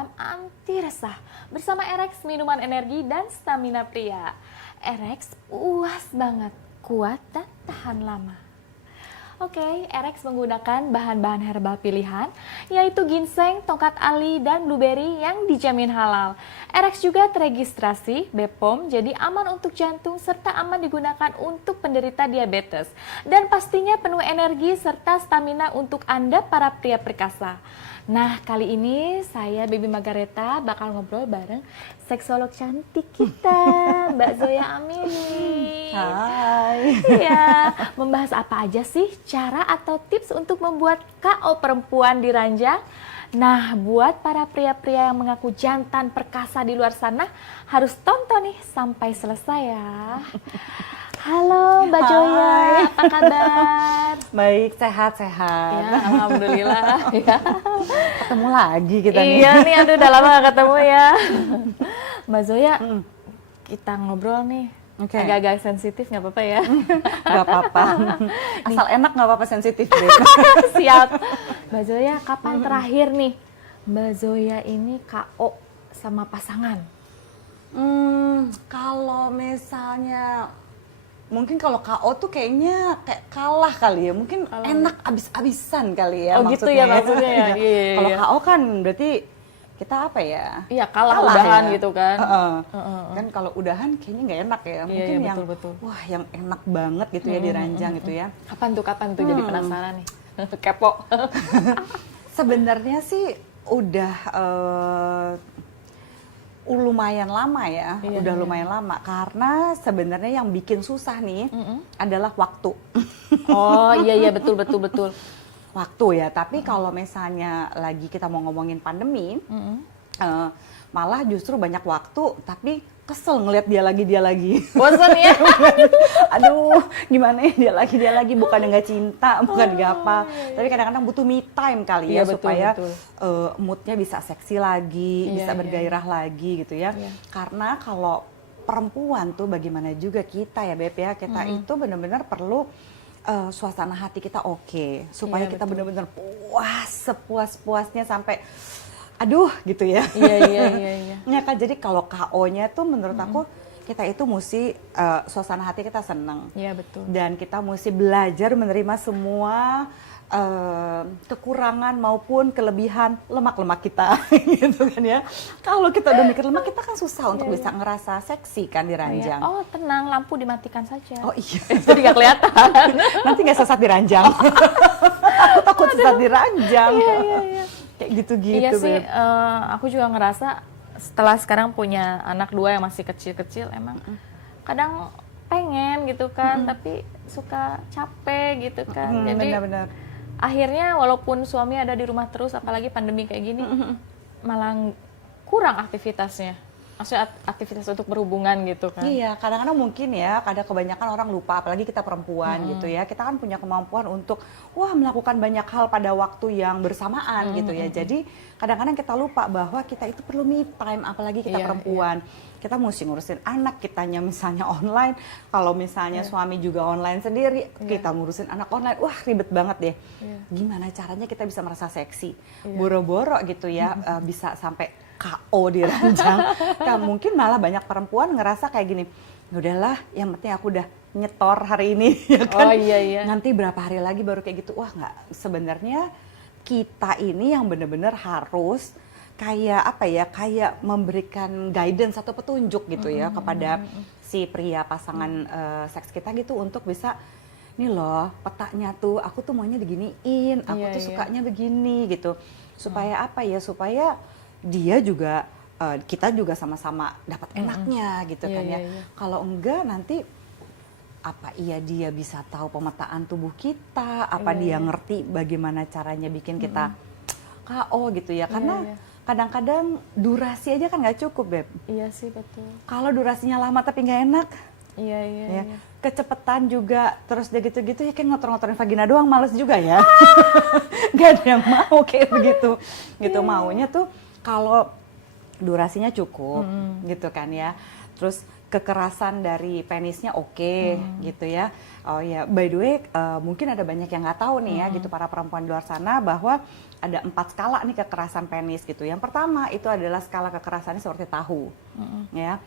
malam anti resah bersama Erex minuman energi dan stamina pria. Erex puas banget, kuat dan tahan lama. Oke, Erex menggunakan bahan-bahan herbal pilihan, yaitu ginseng, tongkat ali, dan blueberry yang dijamin halal. Erex juga teregistrasi BPOM, jadi aman untuk jantung serta aman digunakan untuk penderita diabetes. Dan pastinya penuh energi serta stamina untuk Anda para pria perkasa. Nah, kali ini saya, Baby Margareta, bakal ngobrol bareng seksolog cantik kita, Mbak Zoya Amini. Hai. Iya, membahas apa aja sih cara atau tips untuk membuat KO perempuan di ranjang? Nah, buat para pria-pria yang mengaku jantan perkasa di luar sana, harus tonton nih sampai selesai ya. Halo Mbak Zoya, apa kabar? Baik, sehat-sehat. Ya, alhamdulillah. Ya. Ketemu lagi kita nih. Iya nih, aduh udah lama gak ketemu ya. Mbak Zoya, kita ngobrol nih. Oke. Agak-agak sensitif nggak apa-apa ya? Gak apa-apa. Asal enak gak apa-apa sensitif deh. Siap. Mbak Zoya, kapan terakhir nih Mbak Zoya ini KO sama pasangan? Kalau misalnya mungkin kalau KO tuh kayaknya kayak kalah kali ya. Mungkin enak abis-abisan kali ya Oh gitu ya maksudnya ya? Iya. Kalau KO kan berarti kita apa ya? Iya, kalah udahan ya. gitu kan. Kan kalau udahan kayaknya nggak enak ya. Mungkin iya, yang betul. Wah yang enak banget gitu ya di ranjang gitu ya. Kapan tuh jadi penasaran nih? Kepo. Sebenarnya sih udah lumayan lama ya, udah lumayan lama karena sebenarnya yang bikin susah nih adalah waktu. Oh iya betul. Waktu ya, tapi kalau misalnya lagi kita mau ngomongin pandemi, malah justru banyak waktu, tapi kesel ngeliat dia lagi. Bosan ya? Aduh, gimana ya dia lagi bukan nggak cinta, bukan nggak apa, tapi kadang-kadang butuh me time kali ya, supaya moodnya bisa seksi lagi, bisa bergairah lagi gitu ya. Karena kalau perempuan tuh bagaimana juga kita ya Beb ya, kita itu benar-benar perlu suasana hati kita oke, supaya kita benar-benar puas sepuas-puasnya sampai aduh gitu ya. Iya. Ya kan, jadi kalau KO-nya tuh menurut aku kita itu mesti suasana hati kita seneng. Iya betul. Dan kita mesti belajar menerima semua kekurangan maupun kelebihan lemak-lemak kita gitu kan ya. Kalau kita udah mikir lemak, kita kan susah untuk bisa ngerasa seksi kan di ranjang. Oh tenang, lampu dimatikan saja. Oh iya. Jadi nggak kelihatan. Nanti nggak sesat di ranjang. Aku takut sesat di ranjang. Iya. Kayak gitu-gitu. Iya sih, aku juga ngerasa setelah sekarang punya anak 2 yang masih kecil-kecil, emang kadang pengen gitu kan, tapi suka capek gitu kan. Jadi benar-benar. akhirnya walaupun suami ada di rumah terus, apalagi pandemi kayak gini, malah kurang aktivitasnya. Maksudnya aktivitas untuk berhubungan gitu kan. Iya, kadang-kadang mungkin ya, kadang kebanyakan orang lupa, apalagi kita perempuan gitu ya. Kita kan punya kemampuan untuk melakukan banyak hal pada waktu yang bersamaan gitu ya. Jadi kadang-kadang kita lupa bahwa kita itu perlu me time, apalagi kita perempuan. Kita mesti ngurusin anak, kitanya misalnya online. Kalau misalnya suami juga online sendiri, kita ngurusin anak online. Wah, ribet banget deh. Gimana caranya kita bisa merasa seksi? Boro-boro gitu ya, bisa sampai KO di ranjang. Nah, mungkin malah banyak perempuan ngerasa kayak gini, udahlah yang penting aku udah nyetor hari ini ya kan. Oh iya. Nanti berapa hari lagi baru kayak gitu. Wah nggak, sebenarnya kita ini yang benar-benar harus kayak apa ya, kayak memberikan guidance atau petunjuk gitu ya kepada si pria pasangan seks kita gitu, untuk bisa ini loh petanya tuh, aku tuh maunya diginiin, aku tuh sukanya begini gitu. Supaya apa ya, supaya dia juga kita juga sama-sama dapat enaknya gitu kan ya. Kalau enggak nanti apa iya dia bisa tahu pemetaan tubuh kita, apa dia ngerti bagaimana caranya bikin kita KO gitu ya. Karena kadang-kadang durasi aja kan nggak cukup Beb. Iya sih betul. Kalau durasinya lama tapi nggak enak. Iya. Kecepatan juga, terus dia gitu-gitu ya, kayak ngotor-ngotorin vagina doang, males juga ya. Gak ada yang mau kayak begitu. Gitu maunya tuh kalau durasinya cukup gitu kan ya. terus kekerasan dari penisnya oke, gitu ya. Oh ya, by the way, mungkin ada banyak yang nggak tahu nih ya, gitu para perempuan di luar sana bahwa ada 4 skala nih kekerasan penis gitu. Yang pertama itu adalah skala kekerasannya seperti tahu, ya.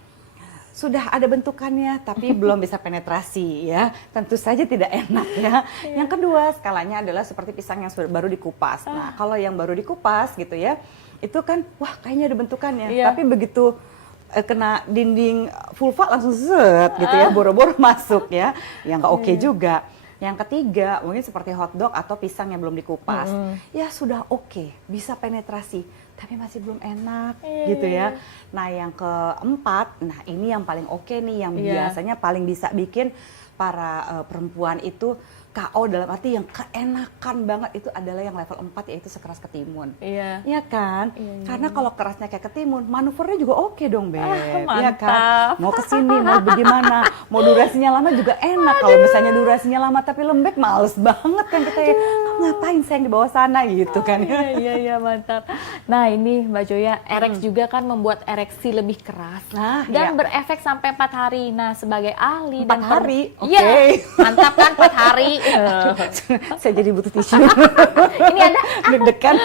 Sudah ada bentukannya tapi belum bisa penetrasi ya, tentu saja tidak enak ya. Yang kedua skalanya adalah seperti pisang yang baru dikupas. Nah kalau yang baru dikupas gitu ya, itu kan wah kayaknya ada bentukannya, tapi begitu kena dinding vulva langsung set gitu ya, boro-boro masuk ya, yang nggak oke juga. Yang ketiga mungkin seperti hotdog atau pisang yang belum dikupas, ya sudah oke, bisa penetrasi, tapi masih belum enak gitu ya. Nah yang keempat, nah ini yang paling oke nih, yang biasanya paling bisa bikin para perempuan itu KO dalam arti yang keenakan banget itu adalah yang level 4 yaitu sekeras ketimun. Iya kan? Karena kalau kerasnya kayak ketimun, manuvernya juga oke dong, Beb. Iya kan? Mau ke sini, mau bagaimana, mau durasinya lama juga enak. Kalau misalnya durasinya lama tapi lembek, males banget kan kita ya. Kamu ngapain sayang di bawah sana gitu kan? Iya, mantap. Nah ini Mbak Joya, Erex juga kan membuat ereksi lebih keras dan berefek sampai 4 hari. Nah sebagai ahli 4 hari? Iya, mantap kan 4 hari. Saya jadi butuh tisu. Ini ada deg-degan.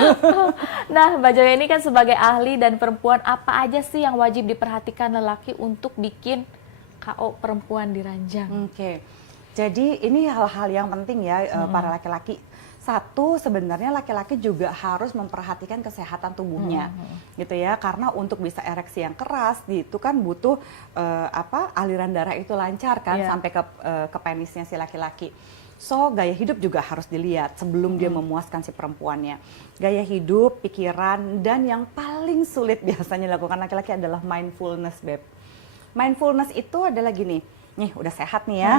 Nah, Mbak Joya ini kan sebagai ahli dan perempuan, apa aja sih yang wajib diperhatikan lelaki untuk bikin KO perempuan di ranjang? Oke. Jadi ini hal-hal yang penting ya para laki-laki. Satu, sebenarnya laki-laki juga harus memperhatikan kesehatan tubuhnya, gitu ya. Karena untuk bisa ereksi yang keras, itu kan butuh aliran darah itu lancar kan sampai ke penisnya si laki-laki. So, gaya hidup juga harus dilihat sebelum dia memuaskan si perempuannya. Gaya hidup, pikiran, dan yang paling sulit biasanya dilakukan laki-laki adalah mindfulness, Beb. Mindfulness itu adalah gini, nih udah sehat nih ya,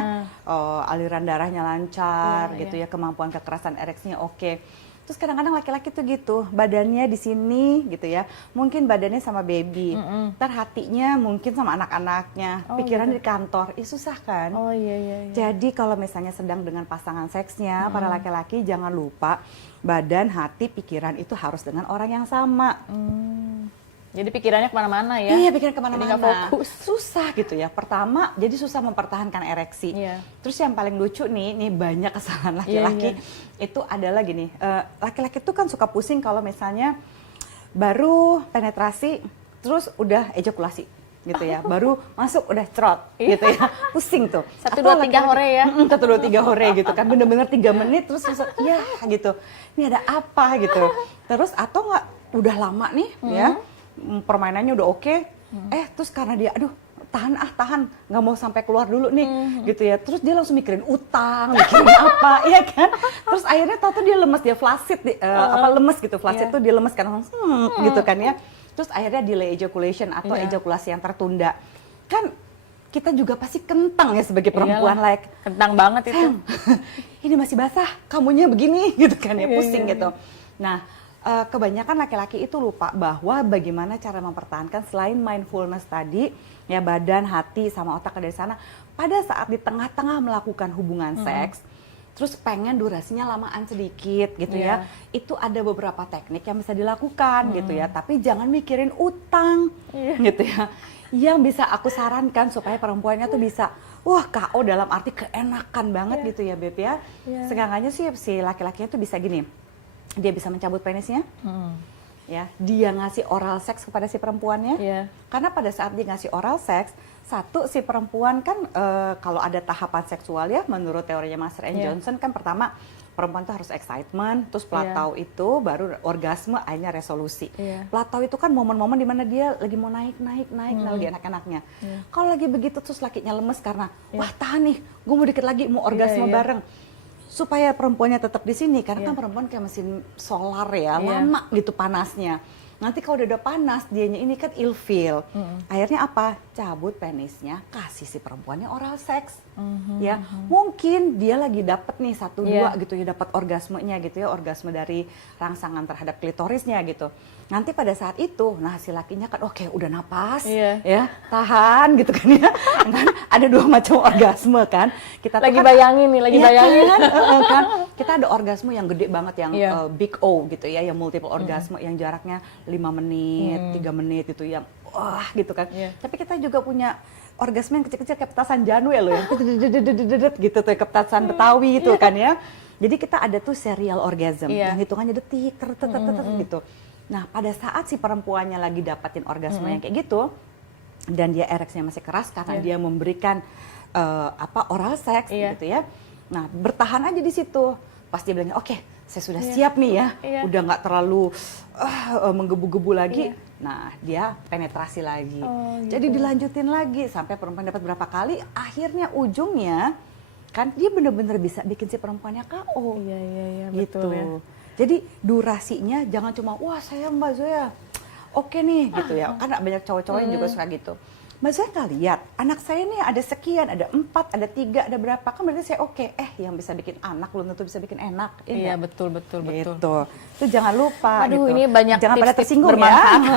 aliran darahnya lancar gitu ya, kemampuan kekerasan ereksinya oke. Terus kadang-kadang laki-laki tuh gitu, badannya di sini gitu ya, mungkin badannya sama baby, ntar hatinya mungkin sama anak-anaknya, pikiran di kantor, susah kan? Jadi kalau misalnya sedang dengan pasangan seksnya, para laki-laki jangan lupa badan, hati, pikiran itu harus dengan orang yang sama. Jadi pikirannya kemana-mana ya? Iya, pikiran kemana-mana. Jadi nggak fokus. Susah gitu ya. Pertama, jadi susah mempertahankan ereksi. Terus yang paling lucu nih banyak kesalahan laki-laki itu adalah gini. Laki-laki tuh kan suka pusing kalau misalnya baru penetrasi, terus udah ejakulasi gitu ya. Baru masuk udah cerot gitu ya. Pusing tuh. 1, 2, 3 hore ya? 1, 2, 3 hore gitu kan. Bener-bener 3 menit terus ya gitu. Ini ada apa gitu. Terus atau nggak udah lama nih ya. Permainannya udah oke, terus karena dia aduh tahan nggak mau sampai keluar dulu nih gitu ya, terus dia langsung mikirin utang, mikirin apa ya kan, terus akhirnya tahu dia lemes, dia flaccid lemes gitu, flaccid tuh dia lemes kan gitu kan ya, terus akhirnya delay ejaculation atau ejakulasi yang tertunda. Kan kita juga pasti kentang ya sebagai perempuan, like kentang banget itu. Ini masih basah, kamunya begini gitu kan ya, pusing gitu. Nah, kebanyakan laki-laki itu lupa bahwa bagaimana cara mempertahankan selain mindfulness tadi, ya badan, hati, sama otak dari sana. Pada saat di tengah-tengah melakukan hubungan seks, terus pengen durasinya lamaan sedikit gitu ya, itu ada beberapa teknik yang bisa dilakukan gitu ya, tapi jangan mikirin utang gitu ya. Yang bisa aku sarankan supaya perempuannya tuh bisa KO dalam arti keenakan banget gitu ya, Beb ya. Seenggaknya sih si laki-lakinya tuh bisa gini, dia bisa mencabut penisnya, ya, dia ngasih oral seks kepada si perempuannya, karena pada saat dia ngasih oral seks, satu si perempuan kan kalau ada tahapan seksual ya, menurut teorinya Master Johnson kan pertama perempuan itu harus excitement, terus platau itu baru orgasme, akhirnya resolusi. Platau itu kan momen-momen dimana dia lagi mau naik, lagi enak-enaknya. Kalau lagi begitu terus lakinya lemes karena wah tahan nih, gue mau dikit lagi mau orgasme bareng. Supaya perempuannya tetap di sini, karena kan perempuan kayak mesin solar ya, lama gitu panasnya. Nanti kalau udah panas, dianya ini kan ilfeel. Akhirnya apa? Cabut penisnya, kasih si perempuannya oral seks. Ya, mungkin dia lagi dapet nih 1, 2 gitu ya, dapat orgasmenya gitu ya, orgasme dari rangsangan terhadap klitorisnya gitu. Nanti pada saat itu, nah si lakinya kan oke udah napas, Iya. ya tahan gitu kan ya. Kan ada 2 macam orgasme kan. Kita tuh Lagi kan, bayangin nih, lagi iya bayangin. kan, kan kita ada orgasme yang gede banget yang Iya. big O gitu ya, yang multiple orgasme yang jaraknya 5 menit, 3 menit itu yang wah gitu kan. Iya. Tapi kita juga punya orgasme yang kecil-kecil kayak petasan Janwe loh yang gitu tuh, kayak petasan Betawi gitu kan ya. Jadi kita ada tuh serial orgasm Iya. yang hitungannya detik gitu. Nah, pada saat si perempuannya lagi dapatin orgasme yang kayak gitu dan dia ereksinya masih keras karena Iya. dia memberikan oral seks Iya. gitu ya. Nah, bertahan aja di situ. Pas dia bilangnya, "Oke, saya sudah Iya. siap nih ya." Iya. Udah nggak terlalu menggebu-gebu lagi. Iya. Nah, dia penetrasi lagi. Oh, gitu. Jadi dilanjutin lagi sampai perempuan dapat berapa kali, akhirnya ujungnya kan dia bener-bener bisa bikin si perempuannya KO. Iya, Gitu. betul ya. Jadi durasinya jangan cuma wah saya Mbak Zoya oke nih gitu ya. Karena banyak cowok-cowok yang juga suka gitu. Mbak Zoya nggak lihat anak saya nih ada sekian, ada 4, ada 3, ada berapa, kan berarti saya oke. Yang bisa bikin anak belum tentu bisa bikin enak. Iya, nggak? betul. Gitu. Itu jangan lupa. Aduh, gitu. ini banyak jangan pada tips-tips tersinggung bermanfaat. ya.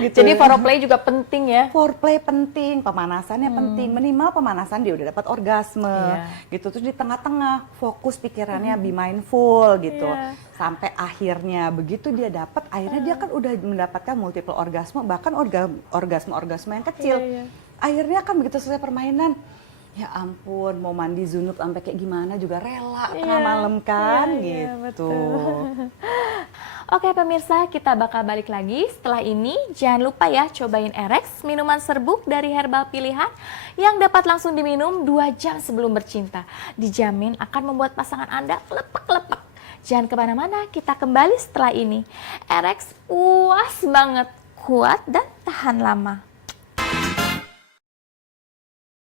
Gitu. Jadi foreplay juga penting ya. Foreplay penting, pemanasannya penting. Minimal pemanasan dia udah dapat orgasme, Iya. gitu. Terus di tengah-tengah fokus pikirannya, be mindful gitu. Iya. Sampai akhirnya begitu dia dapat, akhirnya dia kan udah mendapatkan multiple orgasme, bahkan orgasme yang kecil. Iya. Akhirnya kan begitu selesai permainan, ya ampun mau mandi junub sampai kayak gimana juga rela tengah Iya. malam kan Iya, gitu. betul. Oke pemirsa, kita bakal balik lagi setelah ini. Jangan lupa ya cobain Erex, minuman serbuk dari herbal pilihan yang dapat langsung diminum 2 jam sebelum bercinta. Dijamin akan membuat pasangan Anda lepek-lepek. Jangan kemana-mana, kita kembali setelah ini. Erex puas banget, kuat dan tahan lama.